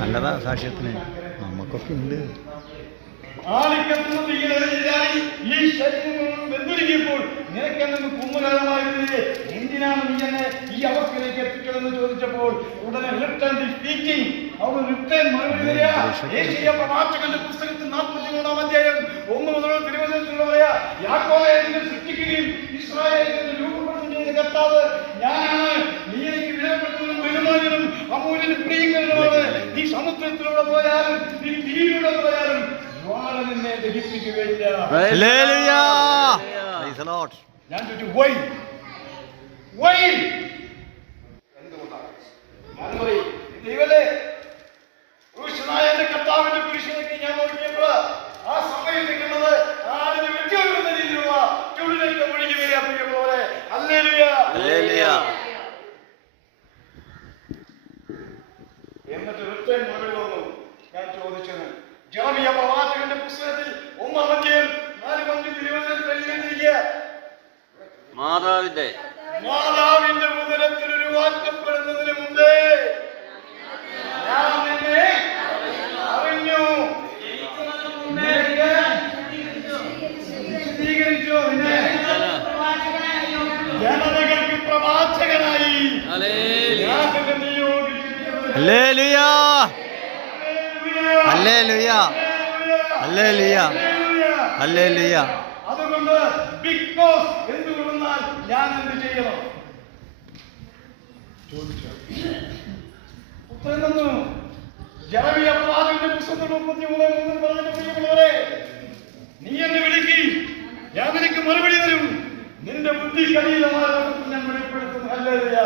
നല്ലതാ സാക്ഷ്യത്തിന്, നമുക്കൊക്കെ ഉണ്ട്. ഈ ശരീരം വെന്തുരുകിയപ്പോൾ നിനക്കെന്നു കുമ്മകാലമായിരുന്നില്ലേ, എന്തിനാണ് നീ എന്നെ ഈ അവസ്ഥയിലേക്ക് എത്തിക്കണമെന്ന് ചോദിച്ചപ്പോൾ ഉടനെ റിട്ടേൺ സ്പീക്കിംഗ് അവിടെ റിട്ടേൺ മറുപടി തരിക. ഏശയ്യാ പ്രവാചകന്റെ പുസ്തകത്തിൽ 43-ാം അധ്യായം 1 മുതൽ തിരുവചനത്തിലുള്ള പറയാ, യാക്കോബെ നിന്നെ സൃഷ്ടിക്കുകയും ഇസ്രായേലിനെ രൂപപ്പെടുത്തുകയും ചെയ്ത കർത്താവ് ഞാനാണ്. നീ എനിക്ക് വിലപ്പെട്ടതും ബഹുമാന്യനും അമൂല്യനും പ്രിയങ്കരനുമാണ്. നീ സമുദ്രത്തിലൂടെ പോയാലും നീ തീയിലൂടെ പോയാലും നിന്നെ ദഹിപ്പിക്കുകയില്ല. ഞാൻ ചോദിച്ചു വൈ എന്തുകൊണ്ടാണ്? ഞാൻ പറയും ദൈവമേ, പുരുഷനായ എന്റെ കർത്താവിന്റെ പുരുഷനൊക്കെ ഞാൻ നോക്കിയപ്പോൾ ആ സമയത്ത് കണ്ടത് ആടിന് വെട്ടിവെക്കുന്ന രീതിയിലുള്ള ചുടിലേക്ക് ഒഴുകി വരിക പ്രിയമുള്ളവരെ. ഹല്ലേലൂയ. എന്നിട്ട് റിട്ടേൺ മറുപടി വന്നു. ഞാൻ ചോദിച്ചത് ജെറമിയ പ്രവാചകന്റെ പുസ്തകത്തിൽ 1-ാം അധ്യായം 4-5 തിരുവചനത്തിൽ എഴുതിയിരിക്കുക, മാതാവിന്റെ ഉദരത്തിൽ ഉരുവാക്കപ്പെടുന്നതിന് മുമ്പേ ഞാൻ നിന്നെ അറിഞ്ഞു. വിശദീകരിച്ചോ? നിന്നെ ജനതകൾക്ക് പ്രവാചകനായി ഞാൻ നിന്നെ നിയോഗിച്ചിരിക്കുന്നത്. അതുകൊണ്ട് ബിക്കോസ് എന്തുകൊണ്ടെന്നാൽ ഞാൻ എന്ത് ചെയ്യണം ചോദിച്ചു. ഉത്തരം തന്നു. ജെറമിയ പ്രവാചകന്റെ പുസ്തകത്തിൽ 33-3 പറഞ്ഞ പ്രിയമുള്ളവരെ, നീ എന്നെ വിളിക്കി, ഞാൻ നിനക്ക് മറുപടി തരും. നിന്റെ ബുദ്ധി കലീലമായ ഞാൻ വെളിപ്പെടുത്തും. ഹല്ലേലൂയ.